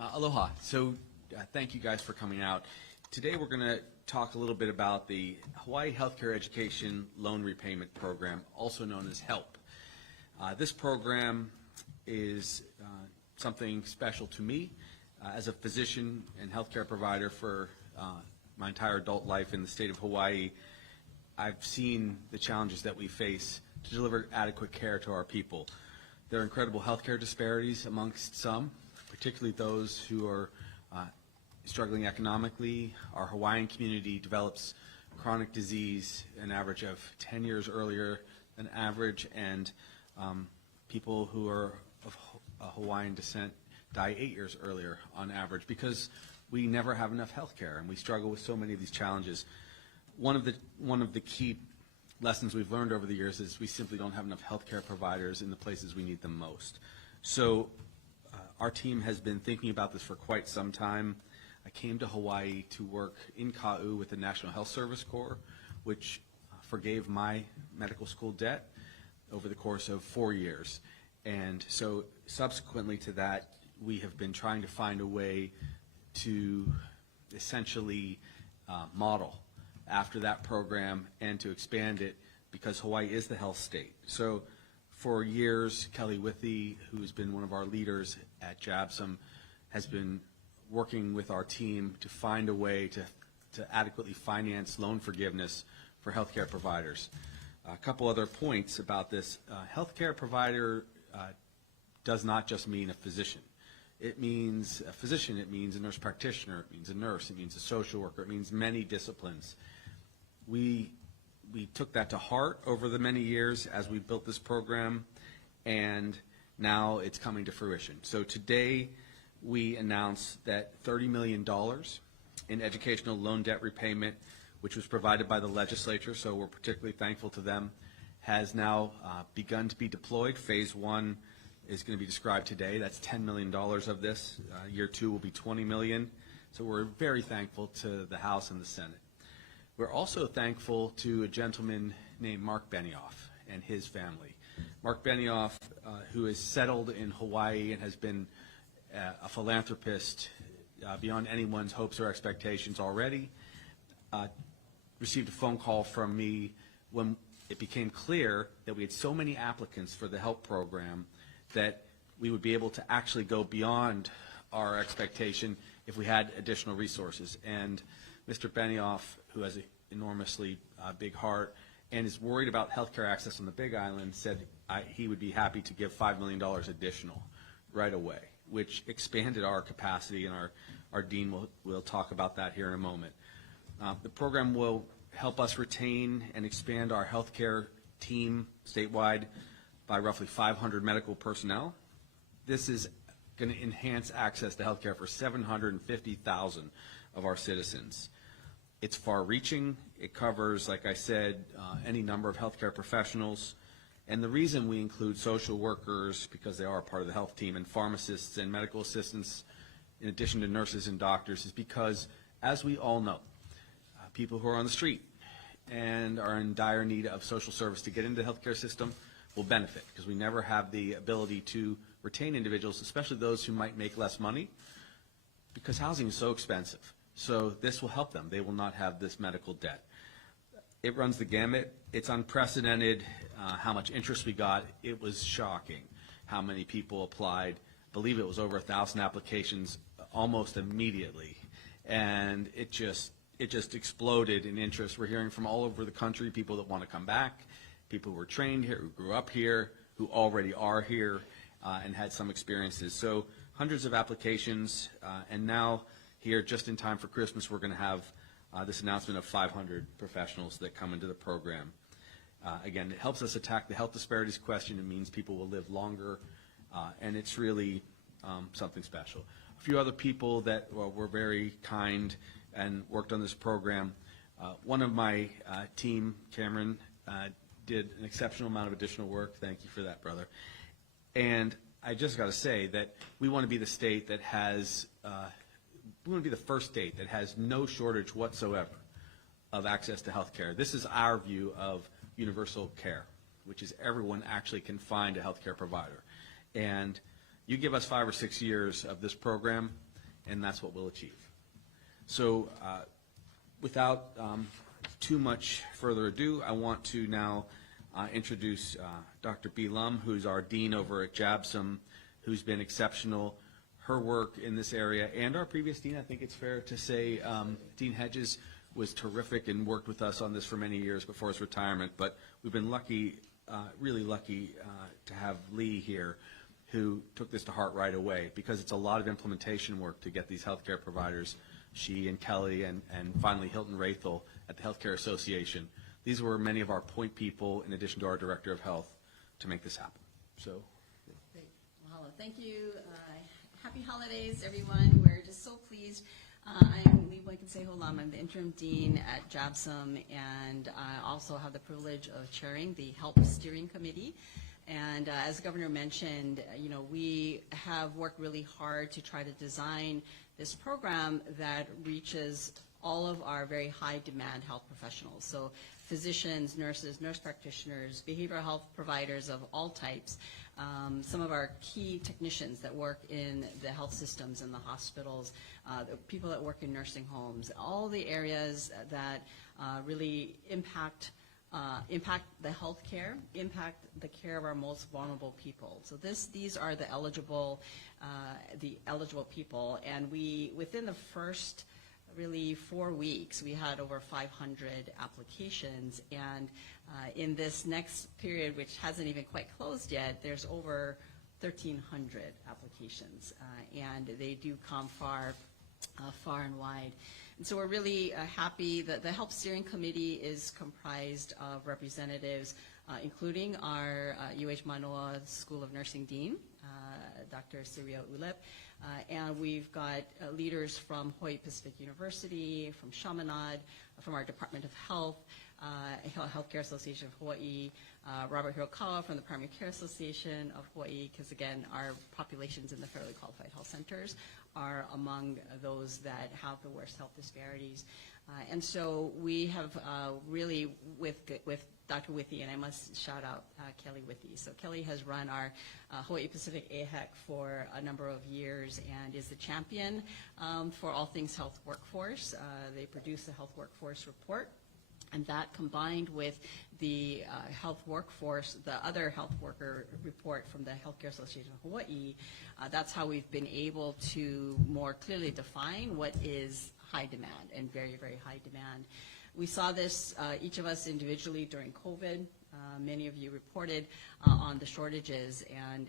Aloha. So thank you guys for coming out. Today we're going to talk a little bit about the Hawaii Healthcare Education Loan Repayment Program, also known as HELP. This program is something special to me as a physician and healthcare provider for my entire adult life in the state of Hawaii. I've seen the challenges that we face to deliver adequate care to our people. There are incredible healthcare disparities amongst some, particularly those who are struggling economically. Our Hawaiian community develops chronic disease an average of 10 years earlier than average, and people who are of Hawaiian descent die 8 years earlier on average because we never have enough health care, and we struggle with so many of these challenges. One of the key lessons we've learned over the years is we simply don't have enough healthcare providers in the places we need them most. So our team has been thinking about this for quite some time. I came to Hawaii to work in Ka'u with the National Health Service Corps, which forgave my medical school debt over the course of 4 years. And so subsequently to that, we have been trying to find a way to essentially model after that program and to expand it, because Hawaii is the health state. So for years, Kelly Withy, who's been one of our leaders at JABSM, has been working with our team to find a way to adequately finance loan forgiveness for healthcare providers. A couple other points about this. Healthcare provider does not just mean a physician. It means a physician, it means a nurse practitioner, it means a nurse, it means a social worker, it means many disciplines. We took that to heart over the many years as we built this program, and now it's coming to fruition. So today we announced that $30 million in educational loan debt repayment, which was provided by the legislature, so we're particularly thankful to them, has now begun to be deployed. Phase one is going to be described today. That's $10 million of this. Year two will be $20 million. So we're very thankful to the House and the Senate. We're also thankful to a gentleman named Mark Benioff and his family. Mark Benioff, who is settled in Hawaii and has been a philanthropist beyond anyone's hopes or expectations already, received a phone call from me when it became clear that we had so many applicants for the HELP program that we would be able to actually go beyond our expectation if we had additional resources. And Mr. Benioff, who has an enormously big heart and is worried about healthcare access on the Big Island, said he would be happy to give $5 million additional right away, which expanded our capacity, and our dean will talk about that here in a moment. The program will help us retain and expand our healthcare team statewide by roughly 500 medical personnel. This is going to enhance access to healthcare for 750,000 of our citizens. It's far-reaching. It covers, like I said, any number of healthcare professionals. And the reason we include social workers, because they are a part of the health team, and pharmacists and medical assistants, in addition to nurses and doctors, is because, as we all know, people who are on the street and are in dire need of social service to get into the healthcare system will benefit, because we never have the ability to retain individuals, especially those who might make less money, because housing is so expensive. So this will help them. They will not have this medical debt. It runs the gamut. It's unprecedented how much interest we got. It was shocking how many people applied. I believe it was over 1,000 applications almost immediately. And it just exploded in interest. We're hearing from all over the country, people that want to come back, people who were trained here, who grew up here, who already are here and had some experiences. So hundreds of applications, and now here, just in time for Christmas, we're going to have this announcement of 500 professionals that come into the program. Again, it helps us attack the health disparities question. It means people will live longer, and it's really something special. A few other people that were very kind and worked on this program. One of my team, Cameron, did an exceptional amount of additional work. Thank you for that, brother. And I just got to say that we want to be the state that has we want to be the first state that has no shortage whatsoever of access to health care. This is our view of universal care, which is everyone actually can find a health care provider. And you give us 5 or 6 years of this program, and that's what we'll achieve. So without too much further ado, I want to now introduce Dr. B. Lum, who's our dean over at JABSOM, who's been exceptional. Her work in this area, and our previous dean, I think it's fair to say, Dean Hedges, was terrific and worked with us on this for many years before his retirement. But we've been lucky, really lucky, to have Lee here, who took this to heart right away, because it's a lot of implementation work to get these healthcare providers, she and Kelly and finally Hilton Rathel at the Healthcare Association. These were many of our point people, in addition to our Director of Health, to make this happen. So. Great. Well, thank you. Happy holidays, everyone. We're just so pleased. I'm Lee Boykin-Seholam. I'm the interim dean at JABSOM, and I also have the privilege of chairing the HELP Steering Committee. And as the governor mentioned, we have worked really hard to try to design this program that reaches all of our very high demand health professionals. So physicians, nurses, nurse practitioners, behavioral health providers of all types, some of our key technicians that work in the health systems and the hospitals, the people that work in nursing homes, all the areas that really impact the health care, impact the care of our most vulnerable people. So these are the eligible people, and within the first really 4 weeks, we had over 500 applications, and in this next period, which hasn't even quite closed yet, there's over 1,300 applications, and they do come far and wide. And so we're really happy that the HELP Steering Committee is comprised of representatives, including our UH Manoa School of Nursing Dean, Dr. Siria Ulep, and we've got leaders from Hawaii Pacific University, from Chaminade, from our Department of Health, Healthcare Association of Hawaii, Robert Hirokawa from the Primary Care Association of Hawaii, because again, our populations in the federally qualified health centers are among those that have the worst health disparities. And so we have really, with Dr. Withy, and I must shout out Kelly Withy. So Kelly has run our Hawaii Pacific AHEC for a number of years and is the champion for all things health workforce. They produce the health workforce report, and that combined with the health workforce, the other health worker report from the Healthcare Association of Hawaii, that's how we've been able to more clearly define what is high demand and very, very high demand. We saw this, each of us individually during COVID. Many of you reported on the shortages and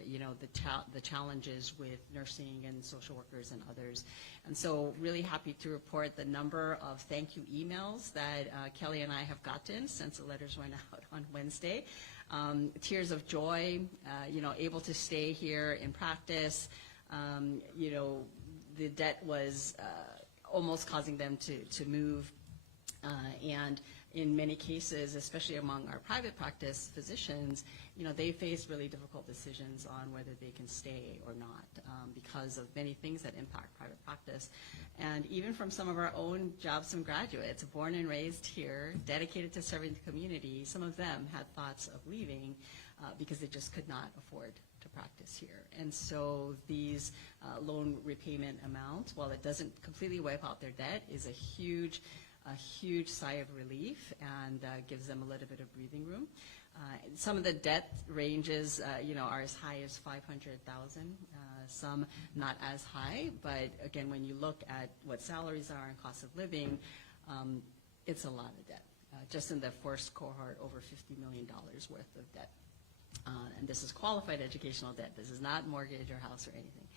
the challenges with nursing and social workers and others. And so really happy to report the number of thank you emails that Kelly and I have gotten since the letters went out on Wednesday. Tears of joy, able to stay here in practice. The debt was almost causing them to move. And in many cases, especially among our private practice physicians, they face really difficult decisions on whether they can stay or not because of many things that impact private practice. And even from some of our own JABSOM graduates, born and raised here, dedicated to serving the community, some of them had thoughts of leaving because they just could not afford to practice here. And so these loan repayment amounts, while it doesn't completely wipe out their debt, is a huge sigh of relief and gives them a little bit of breathing room. Some of the debt ranges, are as high as $500,000. Some not as high, but again, when you look at what salaries are and cost of living, it's a lot of debt. Just in the first cohort, over $50 million worth of debt. And this is qualified educational debt. This is not mortgage or house or anything.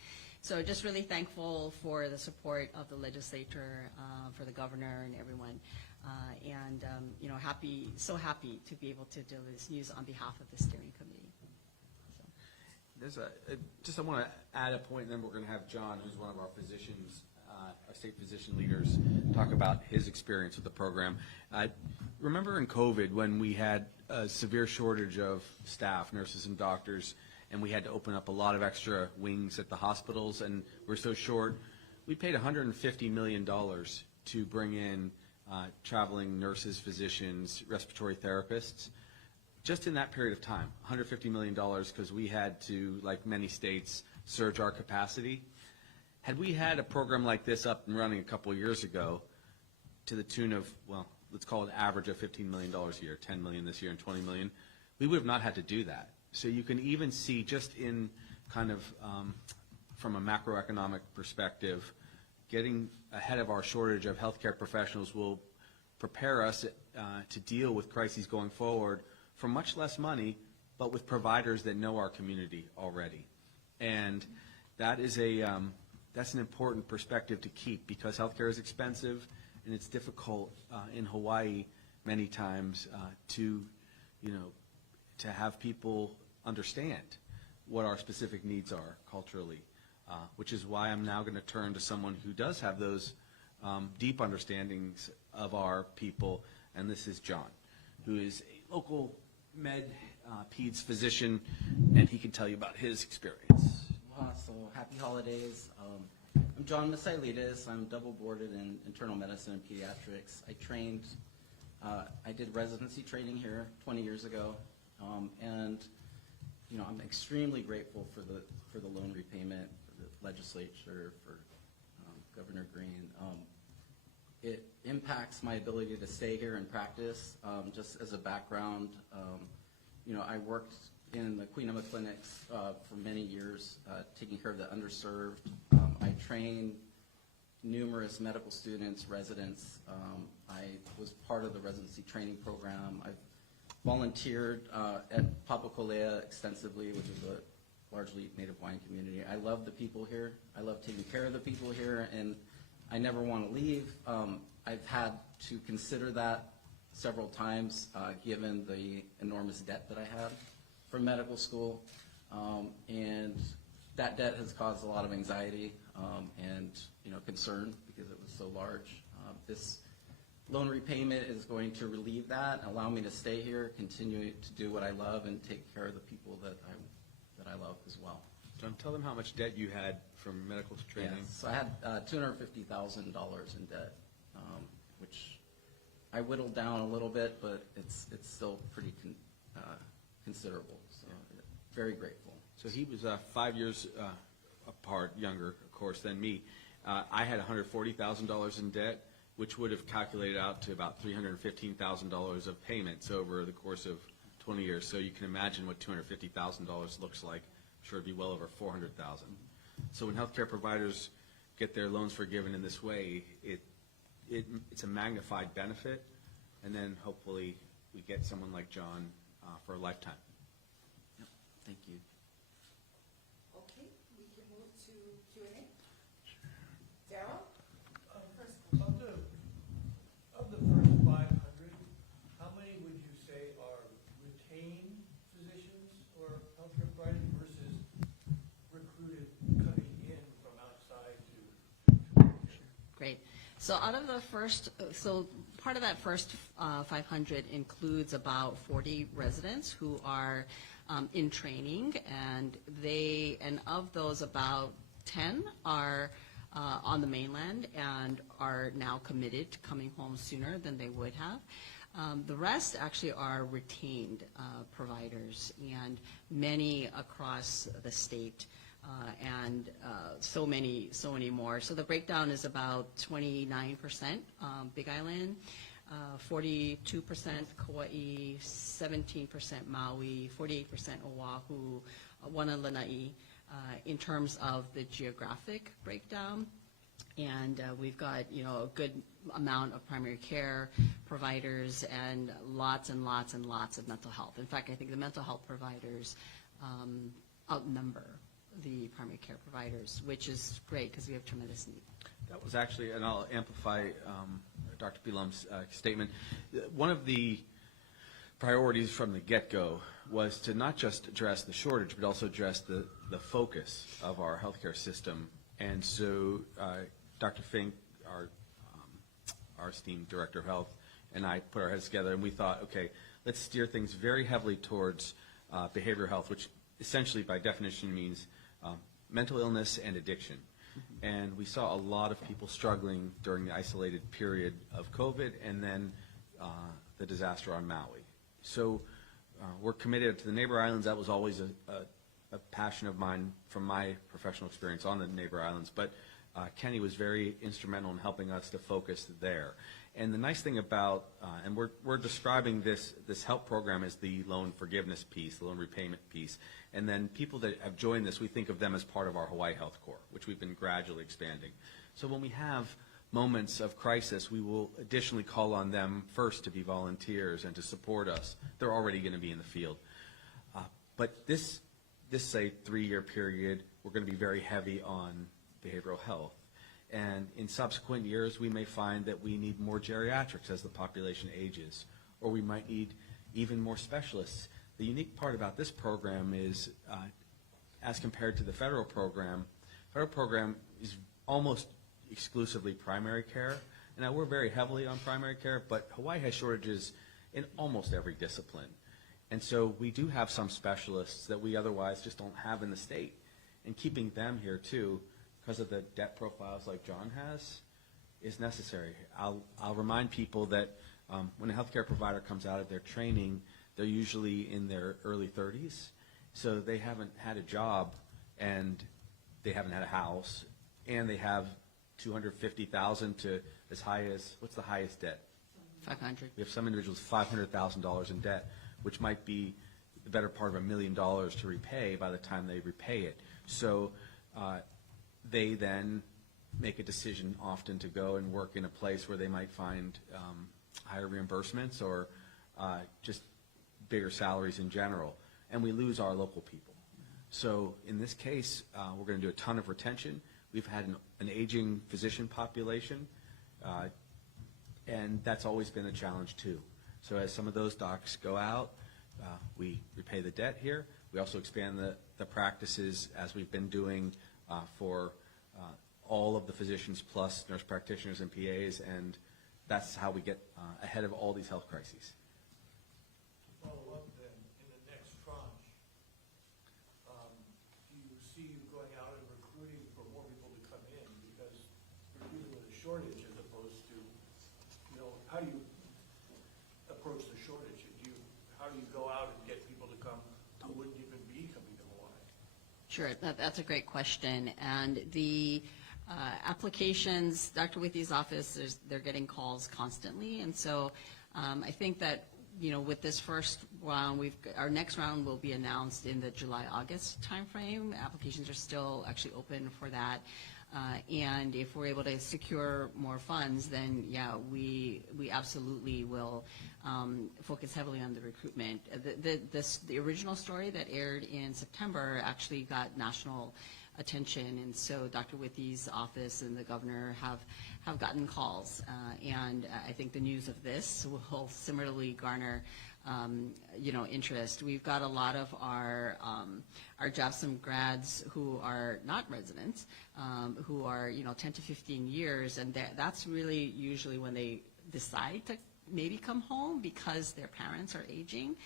So just really thankful for the support of the legislature, for the governor and everyone, and so happy to be able to deliver this news on behalf of the steering committee. So. I want to add a point, and then we're going to have John, who's one of our physicians, our state physician leaders, talk about his experience with the program. Remember in COVID when we had a severe shortage of staff, nurses and doctors, and we had to open up a lot of extra wings at the hospitals, and we're so short. We paid $150 million to bring in traveling nurses, physicians, respiratory therapists, just in that period of time. $150 million because we had to, like many states, surge our capacity. Had we had a program like this up and running a couple of years ago to the tune of, well, let's call it average of $15 million a year, 10 million this year and 20 million, we would have not had to do that. So you can even see just in kind of from a macroeconomic perspective, getting ahead of our shortage of healthcare professionals will prepare us to deal with crises going forward for much less money, but with providers that know our community already. And that is that's an important perspective to keep, because healthcare is expensive and it's difficult in Hawaii many times to have people understand what our specific needs are culturally, which is why I'm now going to turn to someone who does have those deep understandings of our people, and this is John, who is a local peds physician, and he can tell you about his experience. So happy holidays. I'm John Misailidis. I'm double boarded in internal medicine and pediatrics. I did residency training here 20 years ago, and I'm extremely grateful for the loan repayment, for the legislature, for Governor Green. It impacts my ability to stay here and practice. Just as a background, I worked in the Queen Emma clinics for many years, taking care of the underserved. I trained numerous medical students, residents. I was part of the residency training program. I've volunteered at Papakolea extensively, which is a largely Native Hawaiian community. I love the people here. I love taking care of the people here, and I never want to leave. I've had to consider that several times, given the enormous debt that I had from medical school, and that debt has caused a lot of anxiety and concern because it was so large. This loan repayment is going to relieve that, allow me to stay here, continue to do what I love, and take care of the people that I love as well. John, tell them how much debt you had from medical training. Yes, so I had $250,000 in debt, which I whittled down a little bit, but it's still pretty considerable. So very grateful. So he was 5 years apart, younger, of course, than me. I had $140,000 in debt, which would have calculated out to about $315,000 of payments over the course of 20 years. So you can imagine what $250,000 looks like. I'm sure it'd be well over $400,000. So when healthcare providers get their loans forgiven in this way, it's a magnified benefit, and then hopefully we get someone like John for a lifetime. Yep. Thank you. Okay, we can move to Q&A. Darryl? First, of the first 500, how many would you say are retained physicians or healthcare providers versus recruited coming in from outside to? Great. So out of the first, so part of that first 500 includes about 40 residents who are in training, and of those, about 10 are on the mainland and are now committed to coming home sooner than they would have. The rest actually are retained providers, and many across the state, and so many more. So the breakdown is about 29% Big Island, 42% Kauai, 17% Maui, 48% Oahu, one on Lanai, in terms of the geographic breakdown. And we've got, a good amount of primary care providers and lots and lots and lots of mental health. In fact, I think the mental health providers outnumber the primary care providers, which is great because we have tremendous need. That was actually, and I'll amplify Dr. Pilum's statement. One of the priorities from the get-go was to not just address the shortage, but also address the focus of our healthcare system. And so Dr. Fink, our esteemed Director of Health, and I put our heads together, and we thought, okay, let's steer things very heavily towards behavioral health, which essentially by definition means mental illness and addiction. And we saw a lot of people struggling during the isolated period of COVID and then the disaster on Maui. So we're committed to the neighbor islands. That was always a a passion of mine from my professional experience on the neighbor islands, but Kenny was very instrumental in helping us to focus there. And the nice thing about, and we're describing this help program as the loan forgiveness piece, the loan repayment piece, and then people that have joined this, we think of them as part of our Hawaii Health Corps, which we've been gradually expanding. So when we have moments of crisis, we will additionally call on them first to be volunteers and to support us. They're already going to be in the field. But this say 3-year period, we're going to be very heavy on behavioral health. And in subsequent years, we may find that we need more geriatrics as the population ages, or we might need even more specialists. The unique part about this program is, as compared to the federal program is almost exclusively primary care. Now, we're very heavily on primary care, but Hawaii has shortages in almost every discipline. And so we do have some specialists that we otherwise just don't have in the state. And keeping them here, too, because of the debt profiles like John has, is necessary. I'll remind people that when a healthcare provider comes out of their training, they're usually in their early 30s. So they haven't had a job, and they haven't had a house, and they have $250,000 to as high as, what's the highest debt? 500. We have some individuals $500,000 in debt, which might be the better part of $1 million to repay by the time they repay it. So they then make a decision often to go and work in a place where they might find higher reimbursements or just bigger salaries in general. And we lose our local people. So in this case, we're going to do a ton of retention. We've had an aging physician population, and that's always been a challenge too. So as some of those docs go out, we repay the debt here. We also expand the practices as we've been doing for all of the physicians plus nurse practitioners and PAs, and that's how we get ahead of all these health crises. To follow up then, in the next tranche, do you see you going out and recruiting for more people to come in? Because you're dealing with a shortage as opposed to, how do you approach the shortage? How do you go out and get people to come who wouldn't even be coming to Hawaii? Sure, that's a great question. And the applications, Dr. Withy's office, they're getting calls constantly. And so I think that, with this first round, our next round will be announced in the July-August timeframe. Applications are still actually open for that. And if we're able to secure more funds, then yeah, we absolutely will focus heavily on the recruitment. The original story that aired in September actually got national attention, and so Dr. Withy's office and the governor have gotten calls, and I think the news of this will similarly garner interest. We've got a lot of our JAVSOM grads who are not residents, who are 10 to 15 years, and that's really usually when they decide to maybe come home because their parents are aging.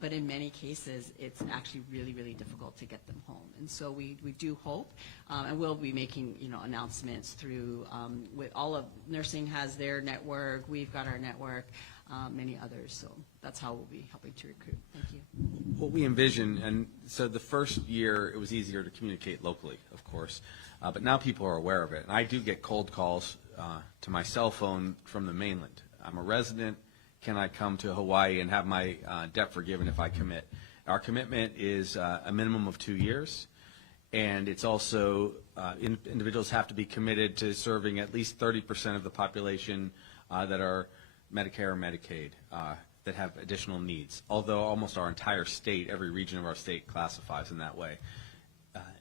But in many cases, it's actually really, really difficult to get them home. And so we do hope, and we'll be making, announcements through, with all of, nursing has their network, we've got our network, many others. So that's how we'll be helping to recruit. Thank you. What we envision, and so the first year it was easier to communicate locally, of course, but now people are aware of it. And I do get cold calls to my cell phone from the mainland. I'm a resident. Can I come to Hawaii and have my debt forgiven if I commit? Our commitment is a minimum of 2 years, and it's also individuals have to be committed to serving at least 30% of the population that are Medicare or Medicaid that have additional needs, although almost our entire state, every region of our state classifies in that way.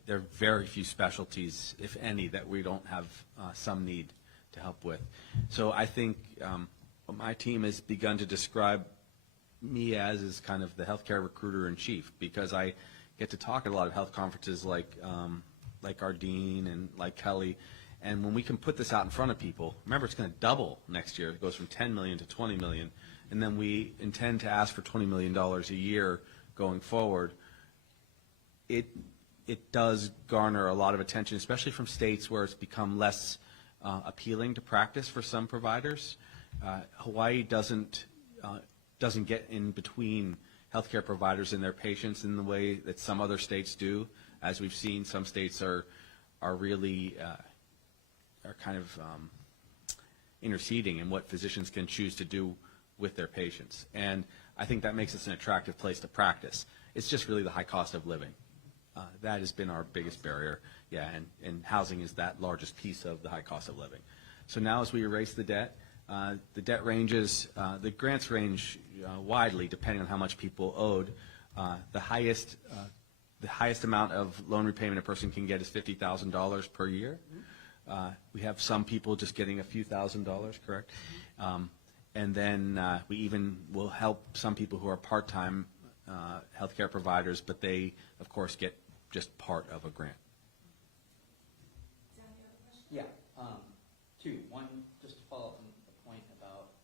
There are very few specialties, if any, that we don't have some need to help with. So I think what my team has begun to describe me as is kind of the healthcare recruiter in chief, because I get to talk at a lot of health conferences like our dean and like Kelly, and when we can put this out in front of people, remember it's going to double next year. It goes from 10 million to 20 million, and then we intend to ask for $20 million a year going forward. It does garner a lot of attention, especially from states where it's become less appealing to practice for some providers. Hawaii doesn't get in between healthcare providers and their patients in the way that some other states do. As we've seen, some states are really are kind of interceding in what physicians can choose to do with their patients. And I think that makes us an attractive place to practice. It's just really the high cost of living. That has been our biggest barrier. Yeah, and housing is that largest piece of the high cost of living. So now as we erase the debt ranges, the grants range widely depending on how much people owed. The highest amount of loan repayment a person can get is $50,000 per year. We have some people just getting a few $1,000s, correct? And then we even will help some people who are part-time healthcare providers, but they, of course, get just part of a grant. Dan, you have a question? Yeah, two. One, just to follow up on the point about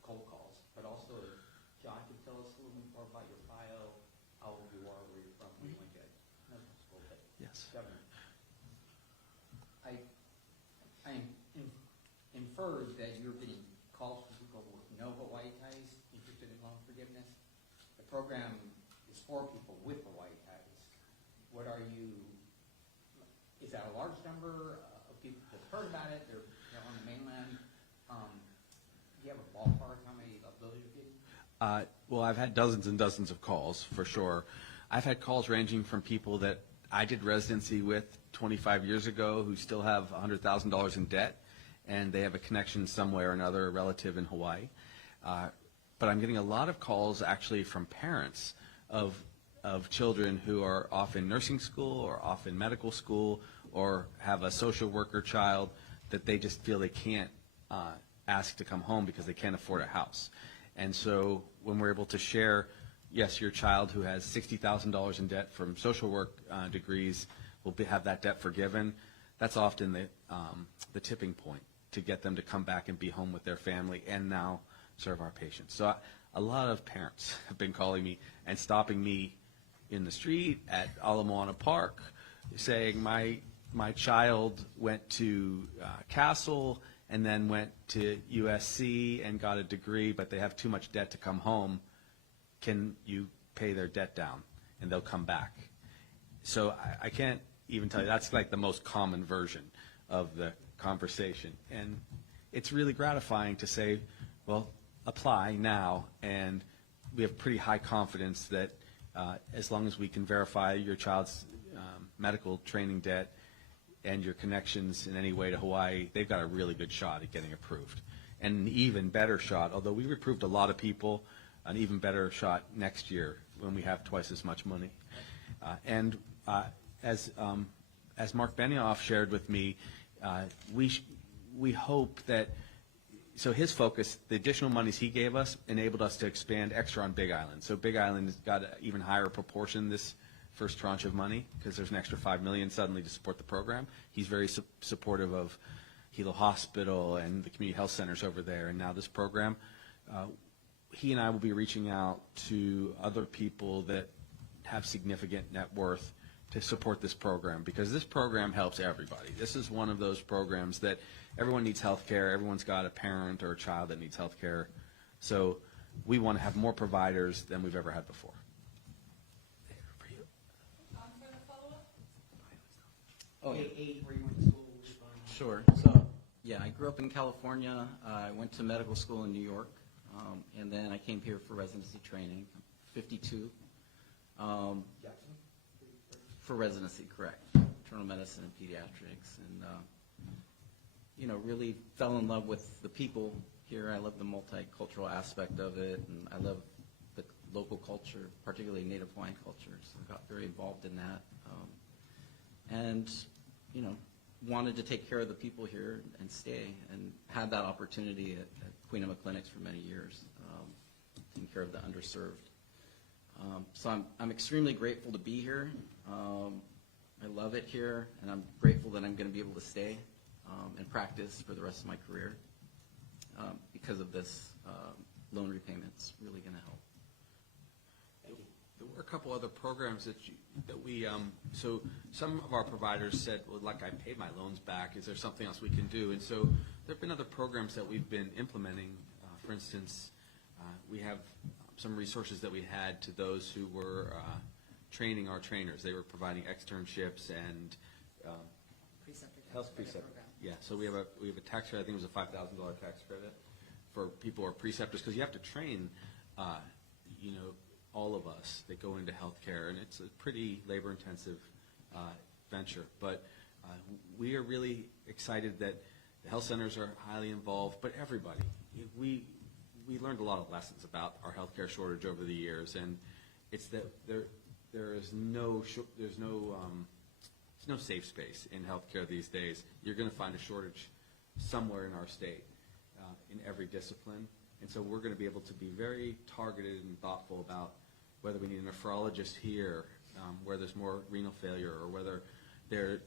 cold calls, but also if John could tell us a little bit more about your bio, how old you are, where you're from, where you went to medical school. But Yes. Governor, I inferred that you're getting calls from people with no Hawaii ties interested in loan forgiveness. The program is for people with Hawaii ties. What are you? Is that a large number of people that have heard about it? They're on the mainland. Do you have a ballpark how many of those you're getting? Well, I've had dozens and dozens of calls, for sure. I've had calls ranging from people that I did residency with 25 years ago who still have $100,000 in debt, and they have a connection somewhere or another, a relative in Hawaii. But I'm getting a lot of calls actually from parents of children who are off in nursing school or off in medical school or have a social worker child that they just feel they can't ask to come home because they can't afford a house. And so when we're able to share, yes, your child who has $60,000 in debt from social work degrees will have that debt forgiven, that's often the tipping point to get them to come back and be home with their family and now serve our patients. So a lot of parents have been calling me and stopping me in the street at Ala Moana Park saying my child went to Castle and then went to USC and got a degree, but they have too much debt to come home. Can you pay their debt down? And they'll come back. So I can't even tell you. That's like the most common version of the conversation. And it's really gratifying to say, well, apply now. And we have pretty high confidence that as long as we can verify your child's medical training debt and your connections in any way to Hawaii, they've got a really good shot at getting approved. And an even better shot, although we've approved a lot of people, an even better shot next year when we have twice as much money. As Mark Benioff shared with me, we hope that, so his focus, the additional monies he gave us enabled us to expand extra on Big Island. So Big Island has got an even higher proportion this first tranche of money because there's an extra $5 million suddenly to support the program. He's very supportive of Hilo Hospital and the community health centers over there, and now this program. He and I will be reaching out to other people that have significant net worth to support this program because this program helps everybody. This is one of those programs that everyone needs health care. Everyone's got a parent or a child that needs health care. So we want to have more providers than we've ever had before. For the follow-up? Oh, yeah. Where you went to school? Sure. So, yeah, I grew up in California. I went to medical school in New York, and then I came here for residency training. 52. For residency, correct. Internal medicine and pediatrics, and really fell in love with the people here. I love the multicultural aspect of it, and I love the local culture, particularly Native Hawaiian culture. So I got very involved in that, and wanted to take care of the people here and stay, and had that opportunity at Queen Emma Clinics for many years, taking care of the underserved. So I'm extremely grateful to be here. I love it here, and I'm grateful that I'm going to be able to stay and practice for the rest of my career because of this loan repayment's really going to help. There were a couple other programs that we so some of our providers said, well, like I paid my loans back, is there something else we can do? And so there have been other programs that we've been implementing. For instance, we have some resources that we had to those who were training our trainers. They were providing externships and Preceptor tax health credit preceptor. program. Yeah, so we have a tax credit, I think it was a $5,000 tax credit for people who are preceptors, because you have to train, all of us that go into healthcare, and it's a pretty labor-intensive venture. But we are really excited that the health centers are highly involved, but everybody. We learned a lot of lessons about our healthcare shortage over the years, and it's that there's no safe space in healthcare these days. You're going to find a shortage somewhere in our state, in every discipline. And so we're going to be able to be very targeted and thoughtful about whether we need a nephrologist here, where there's more renal failure, or whether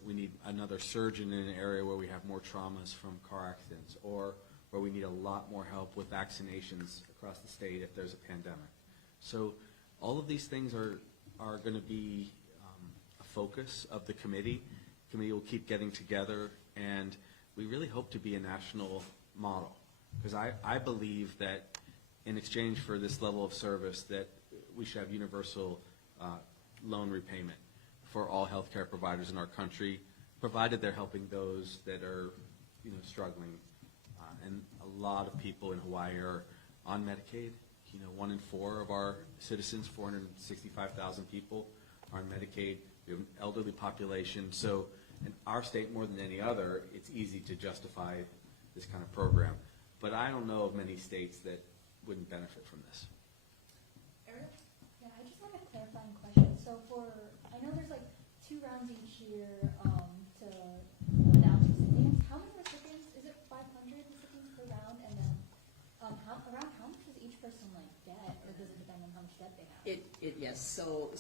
we need another surgeon in an area where we have more traumas from car accidents, or where we need a lot more help with vaccinations across the state if there's a pandemic. So all of these things are going to be a focus of the committee. The committee will keep getting together, and we really hope to be a national model, because I believe that in exchange for this level of service that we should have universal loan repayment for all healthcare providers in our country, provided they're helping those that are struggling. And a lot of people in Hawaii are on Medicaid. 1 in 4 of our citizens, 465,000 people, are on Medicaid. We have an elderly population. So in our state, more than any other, it's easy to justify this kind of program. But I don't know of many states that wouldn't benefit from this. Ariel? Yeah, I just have a clarifying question. So I know there's like 2 rounds each year to announce recipients. How many recipients? Is it 500 recipients per round? And then around how much does each person get, or does it depend on how much debt they have? Yes, so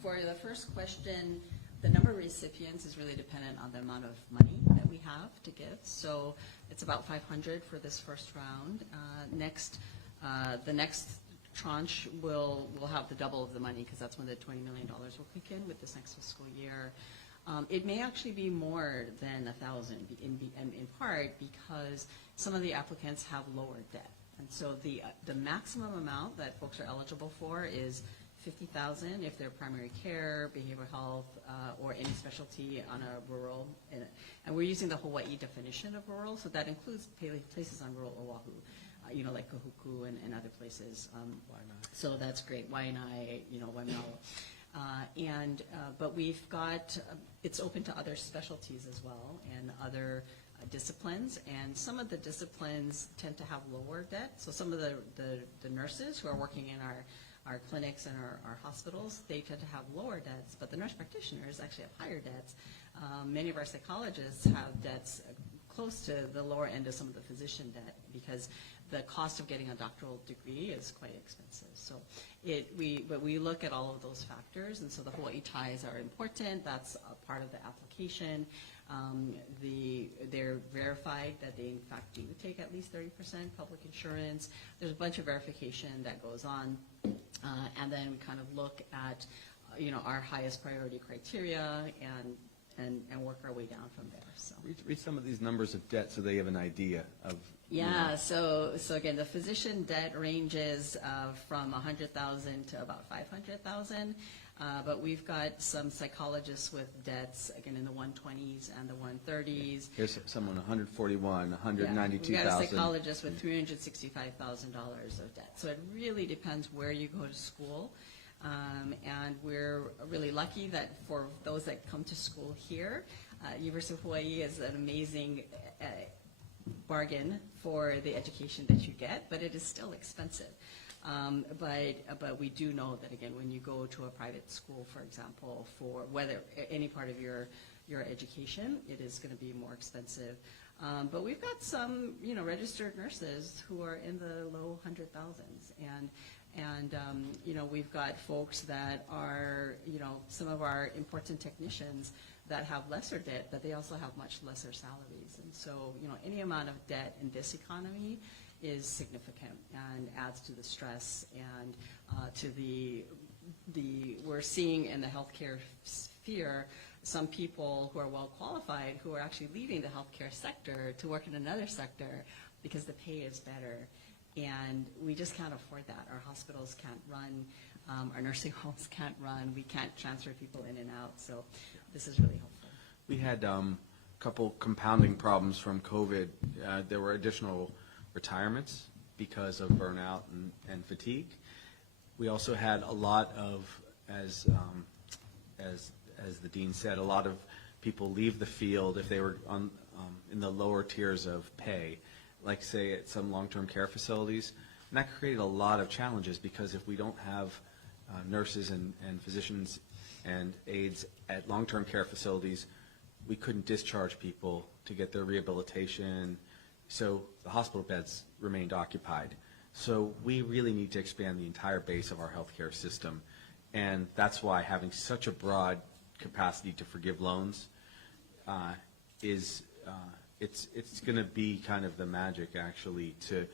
for the first question, the number of recipients is really dependent on the amount of money that we have to give. So it's about 500 for this first round. The next tranche will have the double of the money, because that's when the $20 million will kick in with this next fiscal year. It may actually be more than 1,000 in part because some of the applicants have lower debt. And so the maximum amount that folks are eligible for is $50,000 if they're primary care, behavioral health, or any specialty on a rural. And we're using the Hawaii definition of rural, so that includes places on rural Oahu, like Kahuku and other places. So that's great. Waianae, Waimea. But we've got, it's open to other specialties as well and other disciplines, and some of the disciplines tend to have lower debt. So some of the nurses who are working in our clinics and our hospitals, they tend to have lower debts, but the nurse practitioners actually have higher debts. Many of our psychologists have debts close to the lower end of some of the physician debt, because the cost of getting a doctoral degree is quite expensive. So but we look at all of those factors, and so the Hawaii ties are important. That's a part of the application. They're verified that they in fact do take at least 30% public insurance. There's a bunch of verification that goes on, and then we kind of look at our highest priority criteria and work our way down from there. So Read some of these numbers of debt so they have an idea of. yeah. So again, the physician debt ranges from 100,000 to about 500,000. But we've got some psychologists with debts, again, in the 120s and the 130s. Here's someone, 141, 192,000. We've got a psychologist with $365,000 of debt. So it really depends where you go to school. And we're really lucky that for those that come to school here, University of Hawaii is an amazing bargain for the education that you get, but it is still expensive. But we do know that, again, when you go to a private school, for example, for whether any part of your education, it is going to be more expensive. But we've got some, registered nurses who are in the low 100,000s, and we've got folks that are, some of our important technicians that have lesser debt, but they also have much lesser salaries. And so, any amount of debt in this economy is significant and adds to the stress and to we're seeing in the healthcare sphere some people who are well qualified who are actually leaving the healthcare sector to work in another sector because the pay is better. And we just can't afford that. Our hospitals can't run, our nursing homes can't run, we can't transfer people in and out, so this is really helpful. We had a couple compounding problems from COVID. There were additional retirements because of burnout and fatigue. We also had a lot of, as the dean said, a lot of people leave the field if they were on in the lower tiers of pay, like say at some long-term care facilities. And that created a lot of challenges because if we don't have nurses and physicians and aides at long-term care facilities, we couldn't discharge people to get their rehabilitation. So the hospital beds remained occupied. So we really need to expand the entire base of our healthcare system. And that's why having such a broad capacity to forgive loans it's going to be kind of the magic, actually, to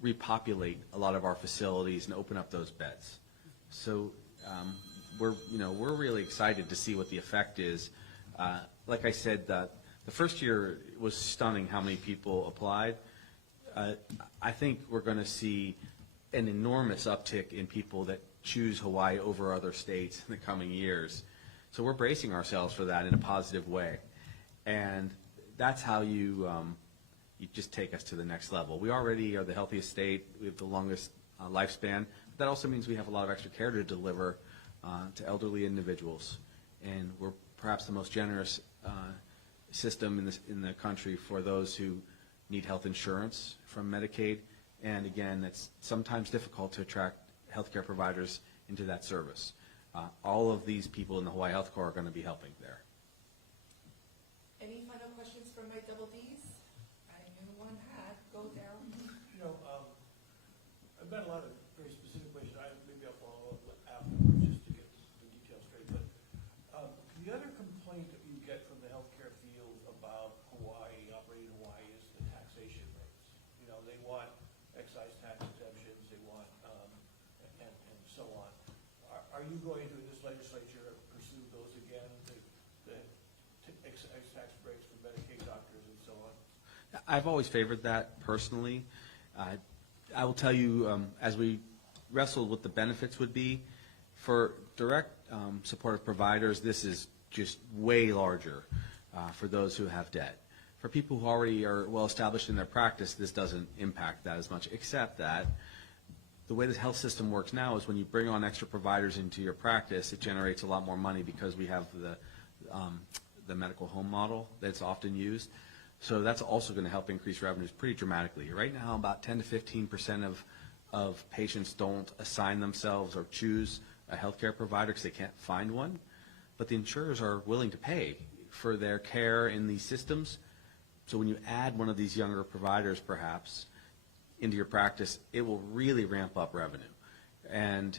repopulate a lot of our facilities and open up those beds. So we're really excited to see what the effect is. Like I said, the first year was stunning how many people applied. I think we're going to see an enormous uptick in people that choose Hawaii over other states in the coming years. So we're bracing ourselves for that in a positive way. And that's how you just take us to the next level. We already are the healthiest state. We have the longest lifespan. But that also means we have a lot of extra care to deliver to elderly individuals. And we're perhaps the most generous system in the country for those who need health insurance from Medicaid. And again, it's sometimes difficult to attract healthcare providers into that service. All of these people in the Hawaii Health Corps are going to be helping there. Any final questions from my double Ds? I knew one had. Go, Daryl. You know, I've got a lot of very specific questions. Maybe I'll follow up afterwards just to get the details straight. But the other complaint that you get from the healthcare field about Hawaii, operating Hawaii, is the taxation rates. You know, they want excise tax exemptions, they want, and so on. Are you going to, in this legislature, pursue those again, the excise tax breaks for Medicaid doctors and so on? I've always favored that personally. I will tell you, as we wrestled what the benefits would be, for direct supportive providers, this is just way larger for those who have debt. For people who already are well established in their practice, this doesn't impact that as much, except that the way the health system works now is when you bring on extra providers into your practice, it generates a lot more money because we have the medical home model that's often used. So that's also going to help increase revenues pretty dramatically. Right now, about 10 to 15% of patients don't assign themselves or choose a healthcare provider because they can't find one. But the insurers are willing to pay for their care in these systems. So when you add one of these younger providers, perhaps, into your practice, it will really ramp up revenue. And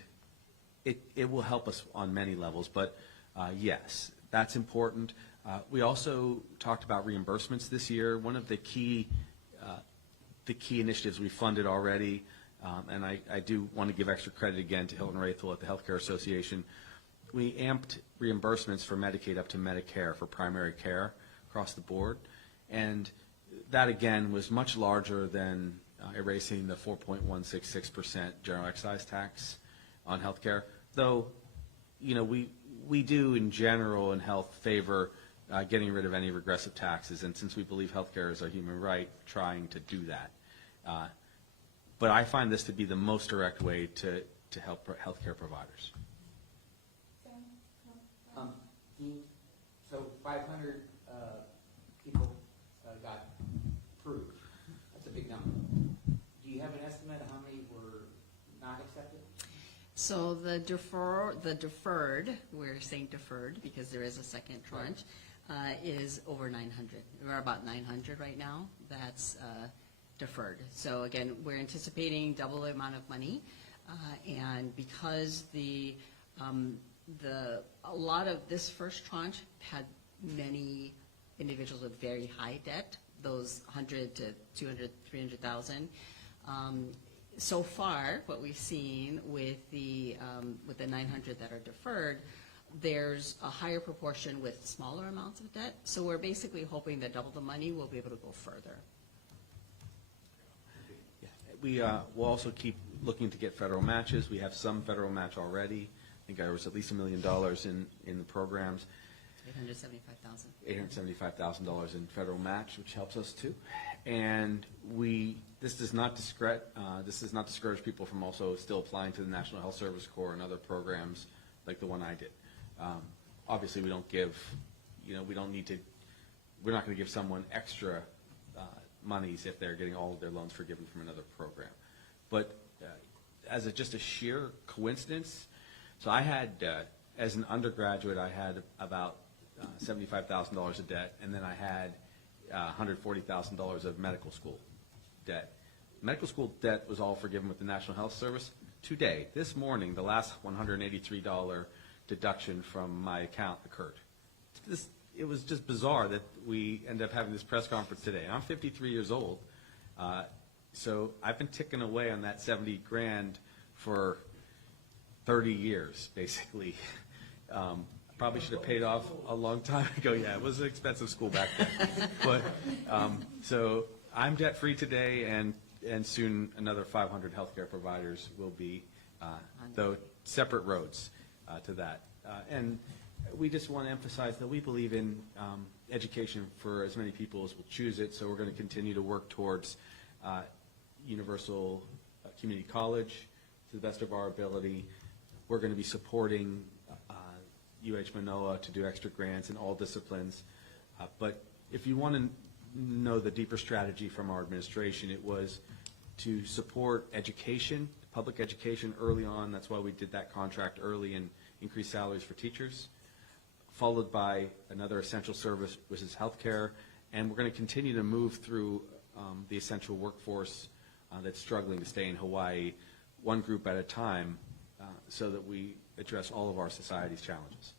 it will help us on many levels. But yes, that's important. We also talked about reimbursements this year. One of the key initiatives we funded already, and I do want to give extra credit again to Hilton Rathel at the Healthcare Association. We amped reimbursements for Medicaid up to Medicare for primary care across the board. And that, again, was much larger than erasing the 4.166% general excise tax on healthcare. Though, you know, we do in general in health favor getting rid of any regressive taxes, and since we believe healthcare is a human right, trying to do that. But I find this to be the most direct way to help healthcare providers. Dean, so 500 people got approved. That's a big number. Do you have an estimate of how many were not accepted? So the deferred, we're saying deferred because there is a second tranche, is over 900. We're about 900 right now. That's deferred. So again, we're anticipating double the amount of money, and because a lot of this first tranche had many individuals with very high debt, those 100 to 200, 300,000. So far, what we've seen with the 900 that are deferred, there's a higher proportion with smaller amounts of debt. So we're basically hoping that double the money will be able to go further. Yeah. we'll also keep looking to get federal matches. We have some federal match already. I think there was at least $1 million in the programs. $875,000. $875,000 in federal match, which helps us too. And this does not discourage people from also still applying to the National Health Service Corps and other programs like the one I did. Obviously, we don't give, we don't need to, we're not going to give someone extra monies if they're getting all of their loans forgiven from another program. But as just a sheer coincidence, so I had, as an undergraduate, I had about $75,000 of debt, and then I had $140,000 of medical school debt. Medical school debt was all forgiven with the National Health Service. Today, this morning, the last $183 deduction from my account occurred. It was just bizarre that we ended up having this press conference today. I'm 53 years old, so I've been ticking away on that 70 grand for 30 years, basically. Probably should have paid off a long time ago. Yeah, it was an expensive school back then. But so I'm debt-free today, and soon another 500 healthcare providers will be, though separate roads to that. And we just want to emphasize that we believe in education for as many people as will choose it, so we're going to continue to work towards universal community college to the best of our ability. We're going to be supporting UH Manoa to do extra grants in all disciplines. But if you want to know the deeper strategy from our administration, it was to support education, public education early on. That's why we did that contract early and increased salaries for teachers, followed by another essential service, which is healthcare. And we're going to continue to move through the essential workforce that's struggling to stay in Hawaii, one group at a time, so that we address all of our society's challenges.